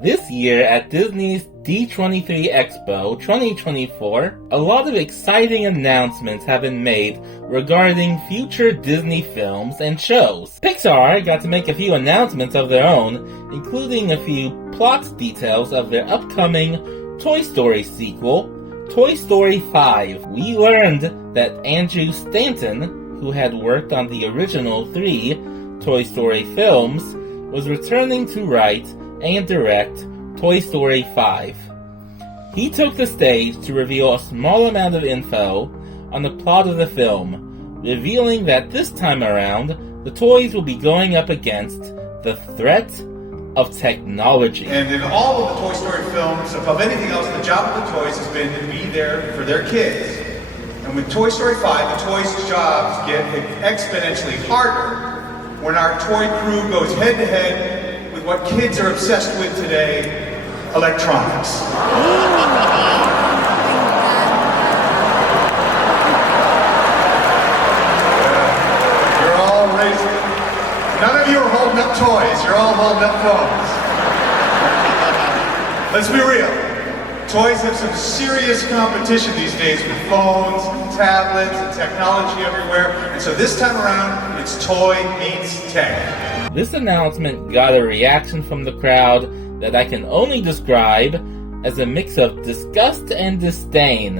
This year at Disney's D23 Expo 2024, a lot of exciting announcements have been made regarding future Disney films and shows. Pixar got to make a few announcements of their own, including a few plot details of their upcoming Toy Story sequel, Toy Story 5. We learned that Andrew Stanton, who had worked on the original 3 Toy Story films, was returning to write and direct Toy Story 5. He took the stage to reveal a small amount of info on the plot of the film, revealing that this time around, the toys will be going up against the threat of technology. And in all of the Toy Story films, above anything else, the job of the toys has been to be there for their kids. And with Toy Story 5, the toys' jobs get exponentially harder when our toy crew goes head-to-head with what kids are obsessed with today, electronics. You're all raising. None of you are holding up toys. You're all holding up phones. Let's be real. Toys have some serious competition these days with phones, and tablets, and technology everywhere. And so this time around, it's toy meets tech. This announcement got a reaction from the crowd that I can only describe as a mix of disgust and disdain.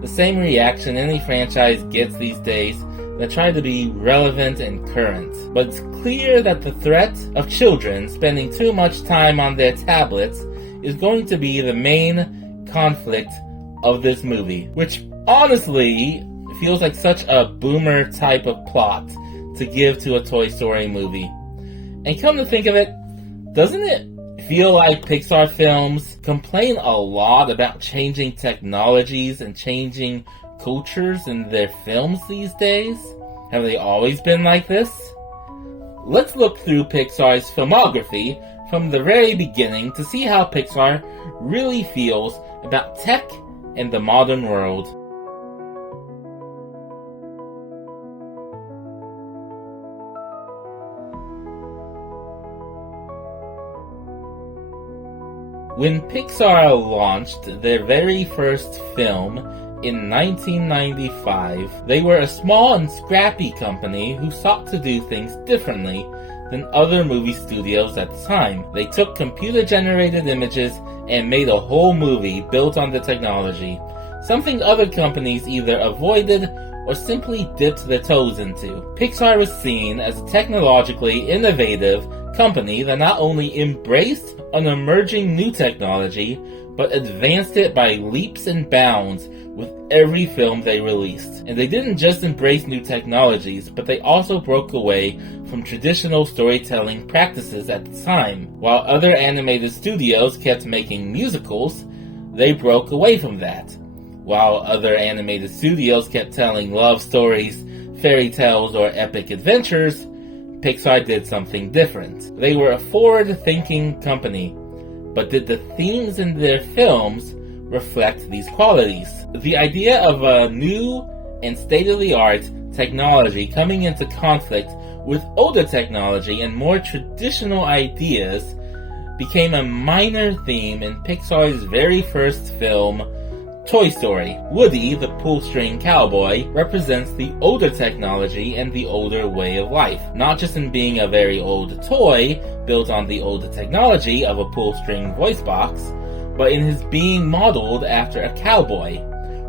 The same reaction any franchise gets these days that try to be relevant and current. But it's clear that the threat of children spending too much time on their tablets is going to be the main conflict of this movie, which honestly feels like such a boomer type of plot to give to a Toy Story movie. And come to think of it, doesn't it feel like Pixar films complain a lot about changing technologies and changing cultures in their films these days? Have they always been like this? Let's look through Pixar's filmography from the very beginning to see how Pixar really feels about tech and the modern world. When Pixar launched their very first film in 1995, they were a small and scrappy company who sought to do things differently than other movie studios at the time. They took computer-generated images and made a whole movie built on the technology, something other companies either avoided or simply dipped their toes into. Pixar was seen as a technologically innovative company that not only embraced an emerging new technology, but advanced it by leaps and bounds with every film they released. And they didn't just embrace new technologies, but they also broke away from traditional storytelling practices at the time. While other animated studios kept making musicals, they broke away from that. While other animated studios kept telling love stories, fairy tales, or epic adventures, Pixar did something different. They were a forward-thinking company, but did the themes in their films reflect these qualities? The idea of a new and state-of-the-art technology coming into conflict with older technology and more traditional ideas became a minor theme in Pixar's very first film, Toy Story. Woody, the pull-string cowboy, represents the older technology and the older way of life, not just in being a very old toy built on the older technology of a pull-string voice box, but in his being modeled after a cowboy,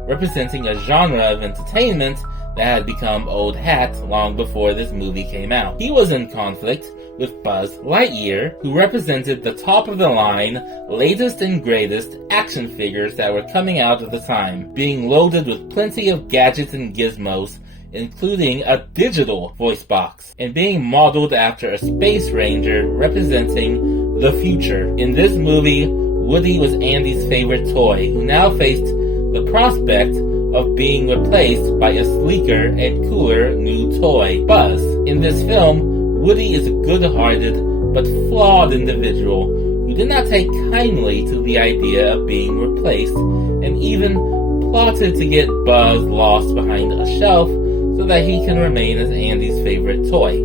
representing a genre of entertainment that had become old hat long before this movie came out. He was in conflict with Buzz Lightyear, who represented the top-of-the-line, latest and greatest action figures that were coming out at the time, being loaded with plenty of gadgets and gizmos, including a digital voice box, and being modeled after a space ranger representing the future. In this movie, Woody was Andy's favorite toy, who now faced the prospect of being replaced by a sleeker and cooler new toy, Buzz. In this film, Woody is a good-hearted but flawed individual who did not take kindly to the idea of being replaced and even plotted to get Buzz lost behind a shelf so that he can remain as Andy's favorite toy.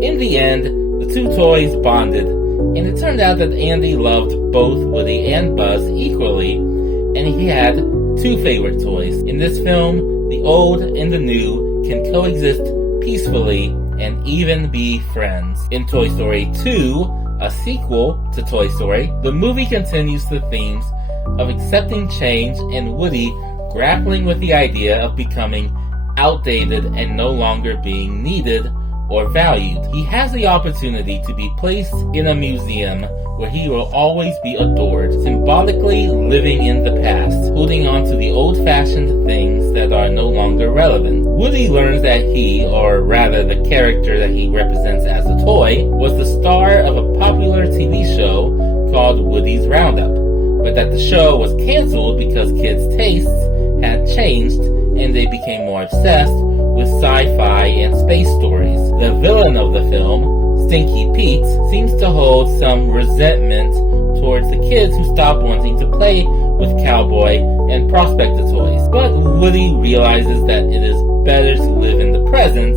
In the end, the two toys bonded And it turned out that Andy loved both Woody and Buzz equally, and he had two favorite toys. In this film, the old and the new can coexist peacefully and even be friends. In Toy Story 2, a sequel to Toy Story, the movie continues the themes of accepting change and Woody grappling with the idea of becoming outdated and no longer being needed or valued. He has the opportunity to be placed in a museum where he will always be adored, symbolically living in the past, holding on to the old-fashioned things that are no longer relevant. Woody learns that he, or rather the character that he represents as a toy, was the star of a popular TV show called Woody's Roundup, but that the show was canceled because kids' tastes had changed and they became more obsessed with sci-fi and space stories. The villain of the film, Stinky Pete, seems to hold some resentment towards the kids who stopped wanting to play with Cowboy and Prospector toys. But Woody realizes that it is better to live in the present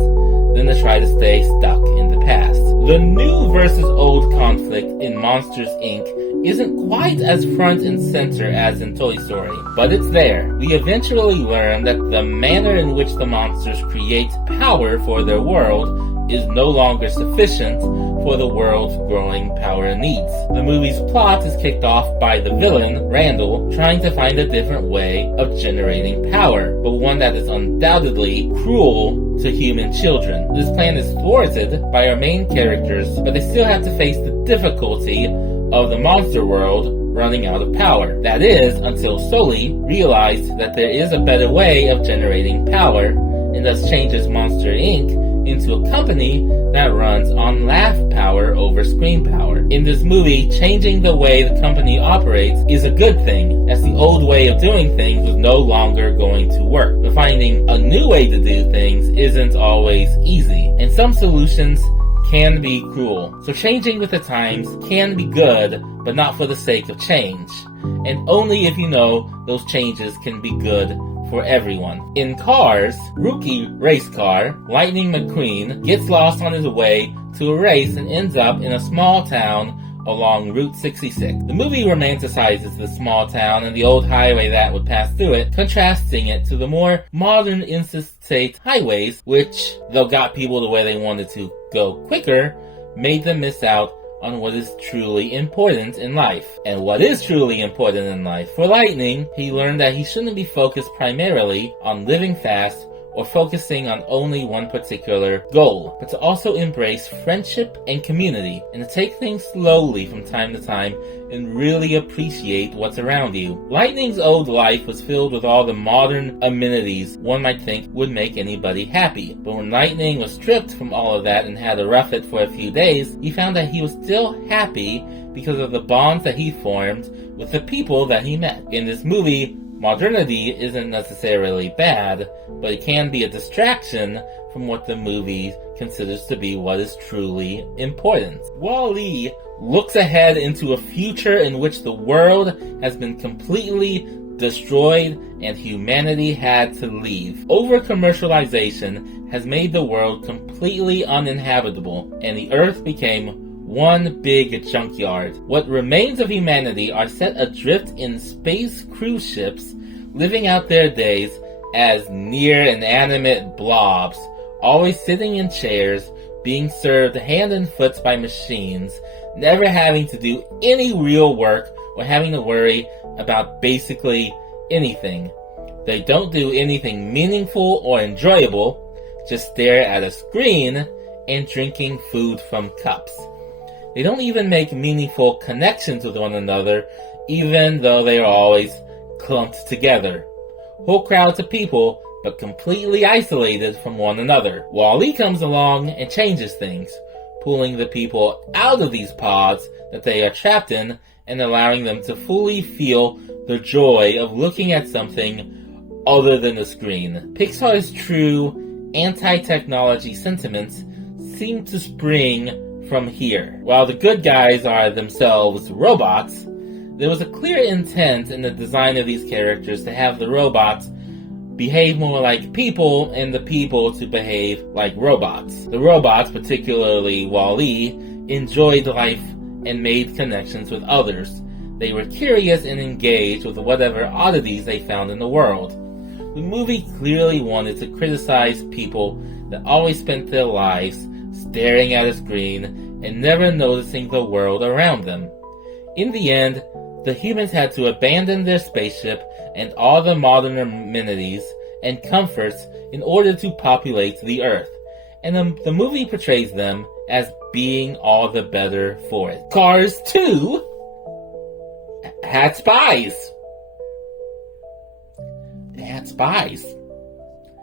than to try to stay stuck in the past. The new versus old conflict in Monsters, Inc. isn't quite as front and center as in Toy Story, but it's there. We eventually learn that the manner in which the monsters create power for their world is no longer sufficient for the world's growing power needs. The movie's plot is kicked off by the villain, Randall, trying to find a different way of generating power, but one that is undoubtedly cruel to human children. This plan is thwarted by our main characters, but they still have to face the difficulty of the monster world running out of power. That is, until Sully realized that there is a better way of generating power, and thus changes Monster Inc. into a company that runs on laugh power over screen power. In this movie, changing the way the company operates is a good thing, as the old way of doing things was no longer going to work. But finding a new way to do things isn't always easy, and some solutions can be cruel. So changing with the times can be good, but not for the sake of change. And only if you know those changes can be good for everyone. In Cars, rookie race car, Lightning McQueen gets lost on his way to a race and ends up in a small town along Route 66. The movie romanticizes the small town and the old highway that would pass through it, contrasting it to the more modern interstate highways, which, though got people to where they wanted to go quicker, made them miss out on what is truly important in life. And what is truly important in life? For Lightning, he learned that he shouldn't be focused primarily on living fast or focusing on only one particular goal, but to also embrace friendship and community, and to take things slowly from time to time and really appreciate what's around you. Lightning's old life was filled with all the modern amenities one might think would make anybody happy, but when Lightning was stripped from all of that and had to rough it for a few days, he found that he was still happy because of the bonds that he formed with the people that he met. In this movie, modernity isn't necessarily bad, but it can be a distraction from what the movie considers to be what is truly important. Wall-E looks ahead into a future in which the world has been completely destroyed and humanity had to leave. Over-commercialization has made the world completely uninhabitable, and the Earth became one big junkyard. What remains of humanity are set adrift in space cruise ships, living out their days as near inanimate blobs, always sitting in chairs, being served hand and foot by machines, never having to do any real work or having to worry about basically anything. They don't do anything meaningful or enjoyable, just stare at a screen and drinking food from cups. They don't even make meaningful connections with one another, even though they are always clumped together. Whole crowds of people, but completely isolated from one another. Wall-E comes along and changes things, pulling the people out of these pods that they are trapped in and allowing them to fully feel the joy of looking at something other than the screen. Pixar's true anti-technology sentiments seem to spring from here. While the good guys are themselves robots, there was a clear intent in the design of these characters to have the robots behave more like people and the people to behave like robots. The robots, particularly Wall-E, enjoyed life and made connections with others. They were curious and engaged with whatever oddities they found in the world. The movie clearly wanted to criticize people that always spent their lives staring at a screen and never noticing the world around them. In the end, the humans had to abandon their spaceship and all the modern amenities and comforts in order to populate the Earth, and the movie portrays them as being all the better for it. Cars 2 had spies. They had spies.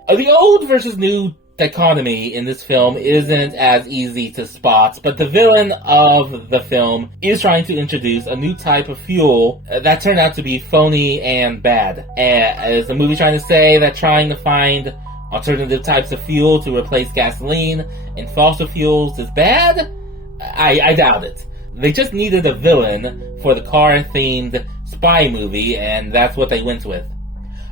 The old versus new dichotomy in this film isn't as easy to spot, but the villain of the film is trying to introduce a new type of fuel that turned out to be phony and bad. Is the movie trying to say that trying to find alternative types of fuel to replace gasoline and fossil fuels is bad? I doubt it. They just needed a villain for the car-themed spy movie, and that's what they went with.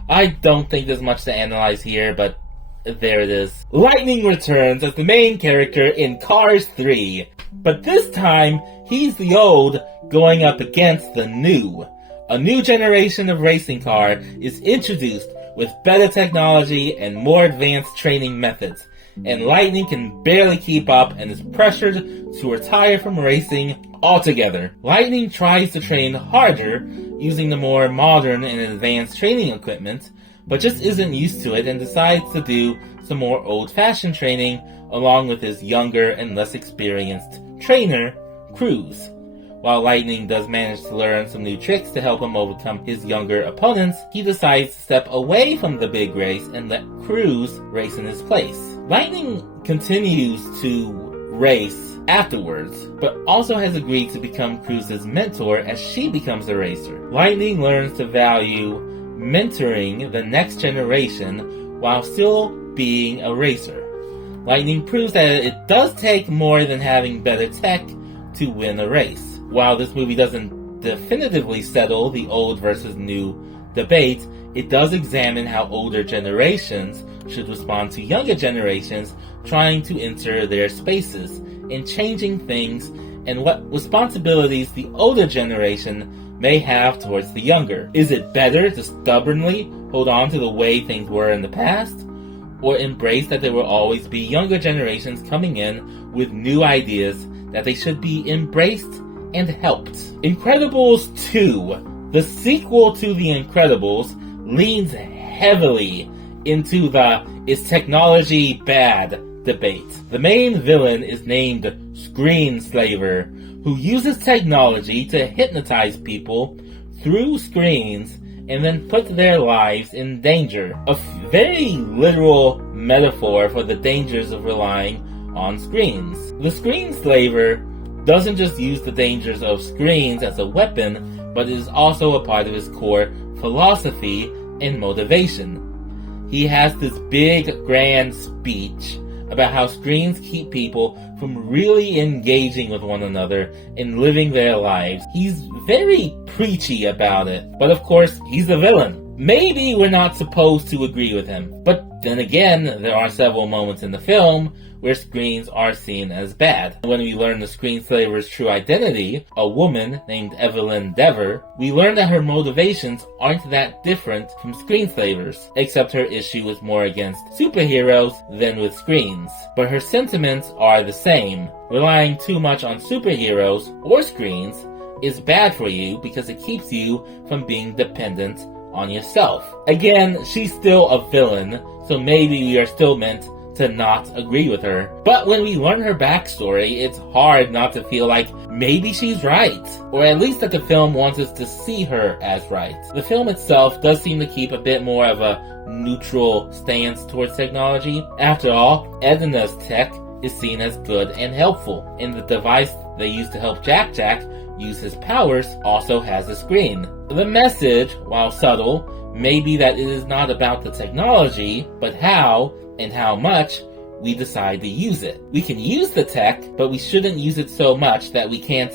I don't think there's much to analyze here, but there it is. Lightning returns as the main character in Cars 3, but this time he's the old going up against the new. A new generation of racing car is introduced with better technology and more advanced training methods, and Lightning can barely keep up and is pressured to retire from racing altogether. Lightning tries to train harder using the more modern and advanced training equipment, but just isn't used to it and decides to do some more old-fashioned training along with his younger and less experienced trainer, Cruz. While Lightning does manage to learn some new tricks to help him overcome his younger opponents, he decides to step away from the big race and let Cruz race in his place. Lightning continues to race afterwards, but also has agreed to become Cruz's mentor as she becomes a racer. Lightning learns to value mentoring the next generation while still being a racer. Lightning proves that it does take more than having better tech to win a race. While this movie doesn't definitively settle the old versus new debate, it does examine how older generations should respond to younger generations trying to enter their spaces and changing things, and what responsibilities the older generation may have towards the younger. Is it better to stubbornly hold on to the way things were in the past, or embrace that there will always be younger generations coming in with new ideas that they should be embraced and helped? Incredibles 2, the sequel to The Incredibles, leans heavily into the "is technology bad" debate. The main villain is named Screenslaver, who uses technology to hypnotize people through screens and then put their lives in danger. A very literal metaphor for the dangers of relying on screens. The Screenslaver doesn't just use the dangers of screens as a weapon, but is also a part of his core philosophy and motivation. He has this big, grand speech about how screens keep people from really engaging with one another and living their lives. He's very preachy about it, but of course, he's the villain. Maybe we're not supposed to agree with him, but then again, there are several moments in the film where screens are seen as bad. When we learn the Screenslaver's true identity, a woman named Evelyn Dever, we learn that her motivations aren't that different from Screenslavers, except her issue is more against superheroes than with screens. But her sentiments are the same. Relying too much on superheroes or screens is bad for you because it keeps you from being dependent on yourself. Again, she's still a villain, so maybe we are still meant to not agree with her. But when we learn her backstory, it's hard not to feel like maybe she's right, or at least that the film wants us to see her as right. The film itself does seem to keep a bit more of a neutral stance towards technology. After all, Edna's tech is seen as good and helpful, and the device they use to help Jack use his powers also has a screen. The message, while subtle, may be that it is not about the technology, but how and how much we decide to use it. We can use the tech, but we shouldn't use it so much that we can't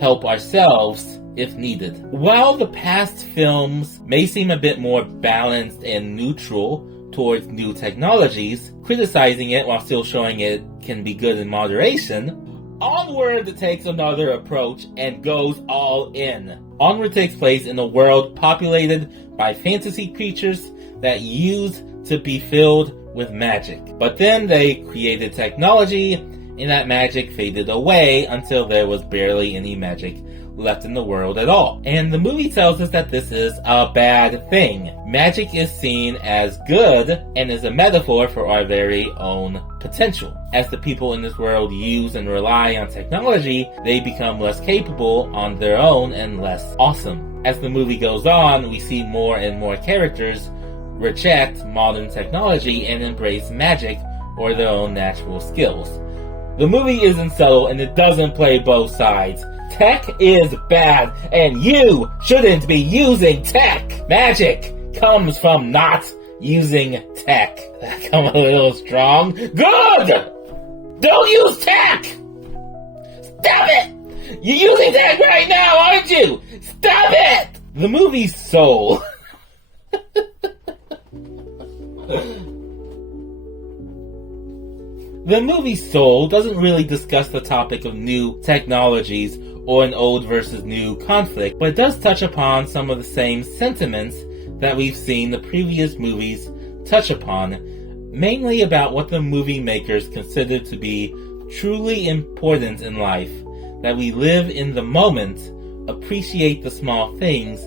help ourselves if needed. While the past films may seem a bit more balanced and neutral towards new technologies, criticizing it while still showing it can be good in moderation, Onward takes another approach and goes all in. Onward takes place in a world populated by fantasy creatures that used to be filled with magic. But then they created technology, and that magic faded away until there was barely any magic left in the world at all. And the movie tells us that this is a bad thing. Magic is seen as good and is a metaphor for our very own potential. As the people in this world use and rely on technology, they become less capable on their own and less awesome. As the movie goes on, we see more and more characters reject modern technology and embrace magic or their own natural skills. The movie isn't subtle and it doesn't play both sides. Tech is bad, and you shouldn't be using tech. Magic comes from not using tech. That come a little strong. Good! Don't use tech! Stop it! You're using tech right now, aren't you? Stop it! The movie Soul. The movie Soul doesn't really discuss the topic of new technologies or an old versus new conflict, but it does touch upon some of the same sentiments that we've seen the previous movies touch upon, mainly about what the movie makers consider to be truly important in life, that we live in the moment, appreciate the small things,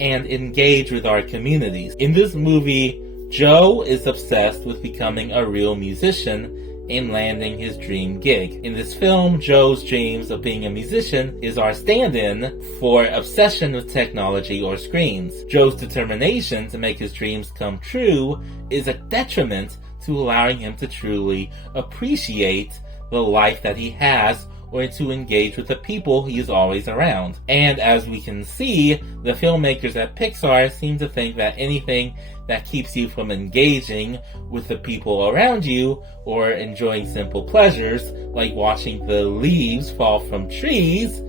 and engage with our communities. In this movie, Joe is obsessed with becoming a real musician and landing his dream gig. In this film, Joe's dreams of being a musician is our stand-in for obsession with technology or screens. Joe's determination to make his dreams come true is a detriment to allowing him to truly appreciate the life that he has or to engage with the people he is always around. And as we can see, the filmmakers at Pixar seem to think that anything that keeps you from engaging with the people around you or enjoying simple pleasures like watching the leaves fall from trees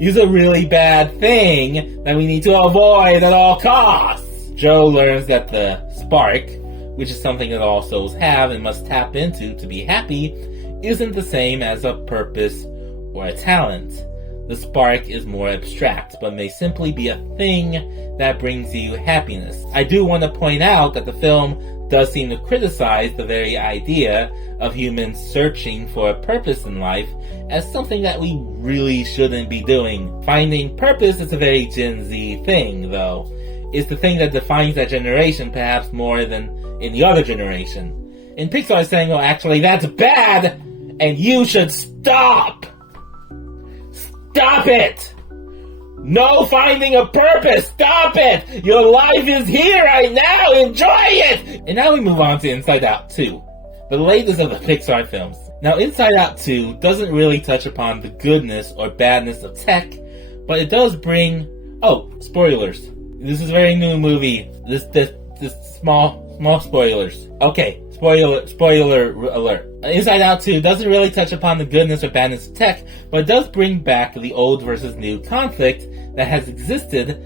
is a really bad thing that we need to avoid at all costs. Joe learns that the spark, which is something that all souls have and must tap into to be happy, isn't the same as a purpose or a talent. The spark is more abstract, but may simply be a thing that brings you happiness. I do want to point out that the film does seem to criticize the very idea of humans searching for a purpose in life as something that we really shouldn't be doing. Finding purpose is a very Gen Z thing, though. It's the thing that defines that generation perhaps more than any other generation. And Pixar is saying, well, actually, that's bad, and you should stop! Stop it! No finding a purpose! Stop it! Your life is here right now! Enjoy it! And now we move on to Inside Out 2, the latest of the Pixar films. Now, Inside Out 2 doesn't really touch upon the goodness or badness of tech, but it does bring... Oh, spoilers. This is a very new movie. This small spoilers. Okay, spoiler alert. Inside Out 2 doesn't really touch upon the goodness or badness of tech, but it does bring back the old versus new conflict that has existed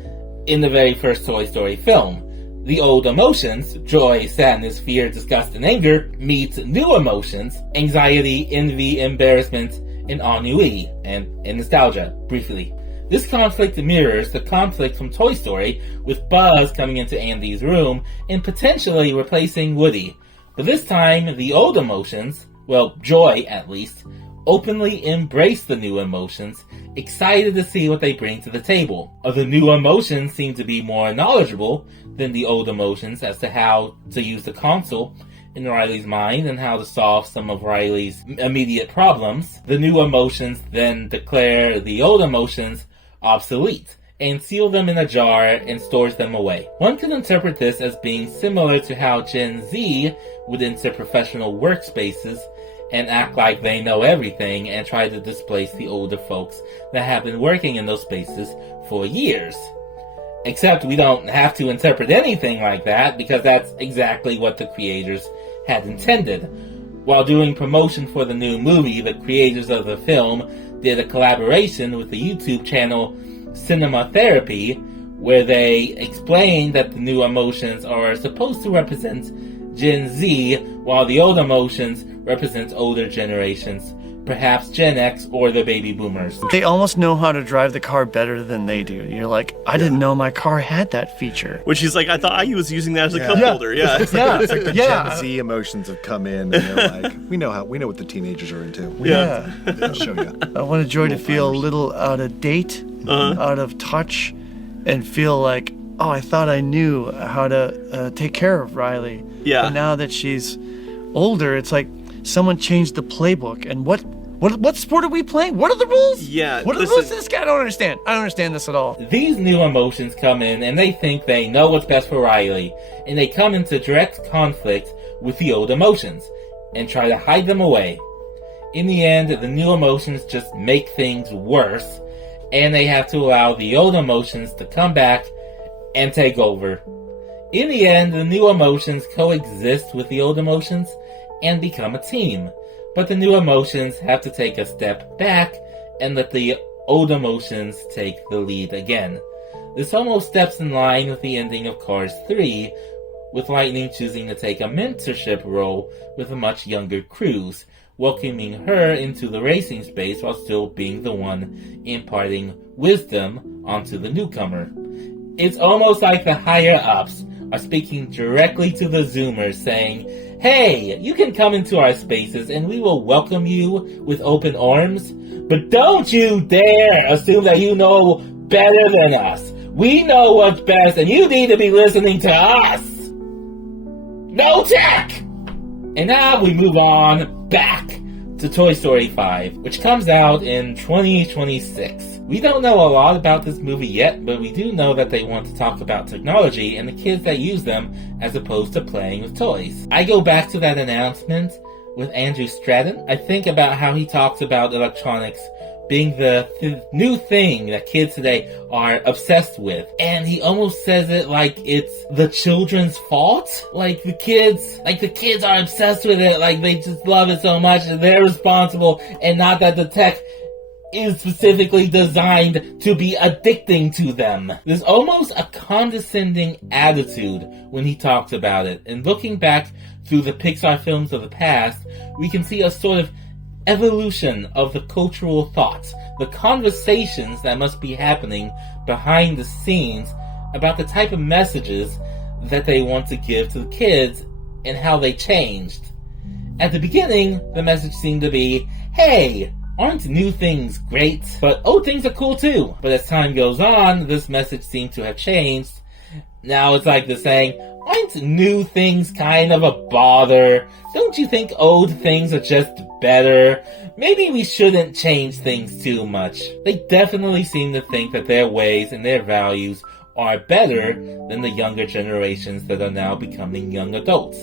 in the very first Toy Story film. The old emotions, joy, sadness, fear, disgust, and anger, meet new emotions, anxiety, envy, embarrassment, and ennui, and nostalgia, briefly. This conflict mirrors the conflict from Toy Story, with Buzz coming into Andy's room and potentially replacing Woody. But this time, the old emotions, well, joy at least, openly embrace the new emotions, excited to see what they bring to the table. The new emotions seem to be more knowledgeable than the old emotions as to how to use the console in Riley's mind and how to solve some of Riley's immediate problems. The new emotions then declare the old emotions obsolete and seal them in a jar and stores them away. One can interpret this as being similar to how Gen Z would enter professional workspaces and act like they know everything and try to displace the older folks that have been working in those spaces for years. Except we don't have to interpret anything like that because that's exactly what the creators had intended. While doing promotion for the new movie, the creators of the film did a collaboration with the YouTube channel Cinema Therapy, where they explained that the new emotions are supposed to represent Gen Z, while the old emotions represent older generations perhaps Gen X or the baby boomers. They almost know how to drive the car better than they do. You're like, I didn't know my car had that feature. Which is like, I thought I was using that as a cup holder. Yeah. It's like the Gen Z emotions have come in, and they're like, we know what the teenagers are into. They'll show you. I wanted Joy to feel a little out of date, out of touch, and feel like, oh, I thought I knew how to take care of Riley. Yeah. But now that she's older, it's like someone changed the playbook. And what sport are we playing? What are the rules? Yeah. What are the rules of this guy? I don't understand. I don't understand this at all. These new emotions come in and they think they know what's best for Riley, and they come into direct conflict with the old emotions and try to hide them away. In the end, the new emotions just make things worse, and they have to allow the old emotions to come back and take over. In the end, the new emotions coexist with the old emotions and become a team. But the new emotions have to take a step back and let the old emotions take the lead again. This almost steps in line with the ending of Cars 3, with Lightning choosing to take a mentorship role with a much younger Cruz, welcoming her into the racing space while still being the one imparting wisdom onto the newcomer. It's almost like the higher-ups are speaking directly to the Zoomers, saying, hey, you can come into our spaces and we will welcome you with open arms, but don't you dare assume that you know better than us. We know what's best and you need to be listening to us. No tech! And now we move on back to Toy Story 5, which comes out in 2026. We don't know a lot about this movie yet, but we do know that they want to talk about technology and the kids that use them as opposed to playing with toys. I go back to that announcement with Andrew Stanton. I think about how he talks about electronics being the new thing that kids today are obsessed with. And he almost says it like it's the children's fault. Like the kids are obsessed with it, like they just love it so much and they're responsible, and not that the tech is specifically designed to be addicting to them. There's almost a condescending attitude when he talks about it. And looking back through the Pixar films of the past, we can see a sort of evolution of the cultural thoughts, the conversations that must be happening behind the scenes about the type of messages that they want to give to the kids and how they changed. At the beginning, the message seemed to be, hey, aren't new things great? But old things are cool too. But as time goes on, this message seemed to have changed. Now it's like the saying, aren't new things kind of a bother? Don't you think old things are just better? Maybe we shouldn't change things too much. They definitely seem to think that their ways and their values are better than the younger generations that are now becoming young adults.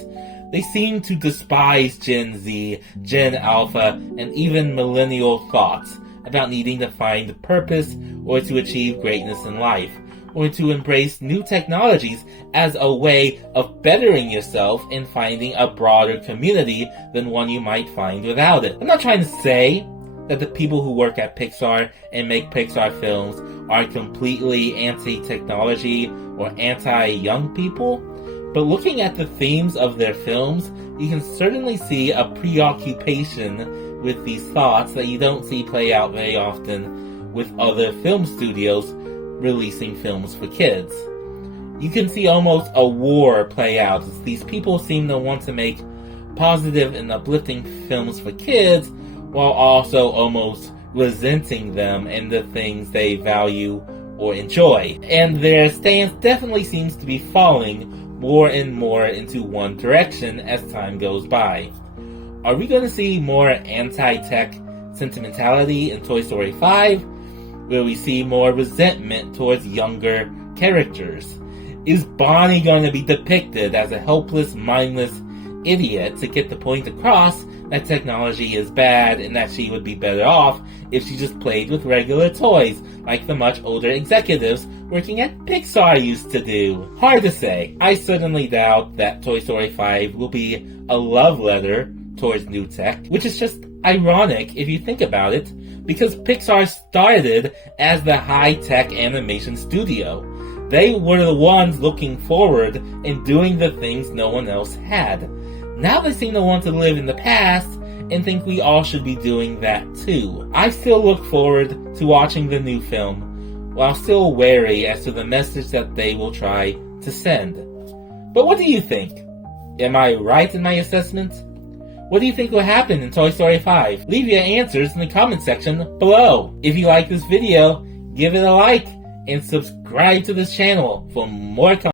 They seem to despise Gen Z, Gen Alpha, and even millennial thoughts about needing to find purpose or to achieve greatness in life, or to embrace new technologies as a way of bettering yourself and finding a broader community than one you might find without it. I'm not trying to say that the people who work at Pixar and make Pixar films are completely anti-technology or anti-young people, but looking at the themes of their films, you can certainly see a preoccupation with these thoughts that you don't see play out very often with other film studios releasing films for kids. You can see almost a war play out as these people seem to want to make positive and uplifting films for kids while also almost resenting them and the things they value or enjoy. And their stance definitely seems to be falling more and more into one direction as time goes by. Are we going to see more anti-tech sentimentality in Toy Story 5? Will we see more resentment towards younger characters? Is Bonnie going to be depicted as a helpless, mindless idiot to get the point across that technology is bad and that she would be better off if she just played with regular toys, like the much older executives working at Pixar used to do? Hard to say. I certainly doubt that Toy Story 5 will be a love letter towards new tech, which is just ironic if you think about it, because Pixar started as the high-tech animation studio. They were the ones looking forward and doing the things no one else had. Now they seem to want to live in the past and think we all should be doing that too. I still look forward to watching the new film, while still wary as to the message that they will try to send. But what do you think? Am I right in my assessment? What do you think will happen in Toy Story 5? Leave your answers in the comment section below. If you like this video, give it a like and subscribe to this channel for more content.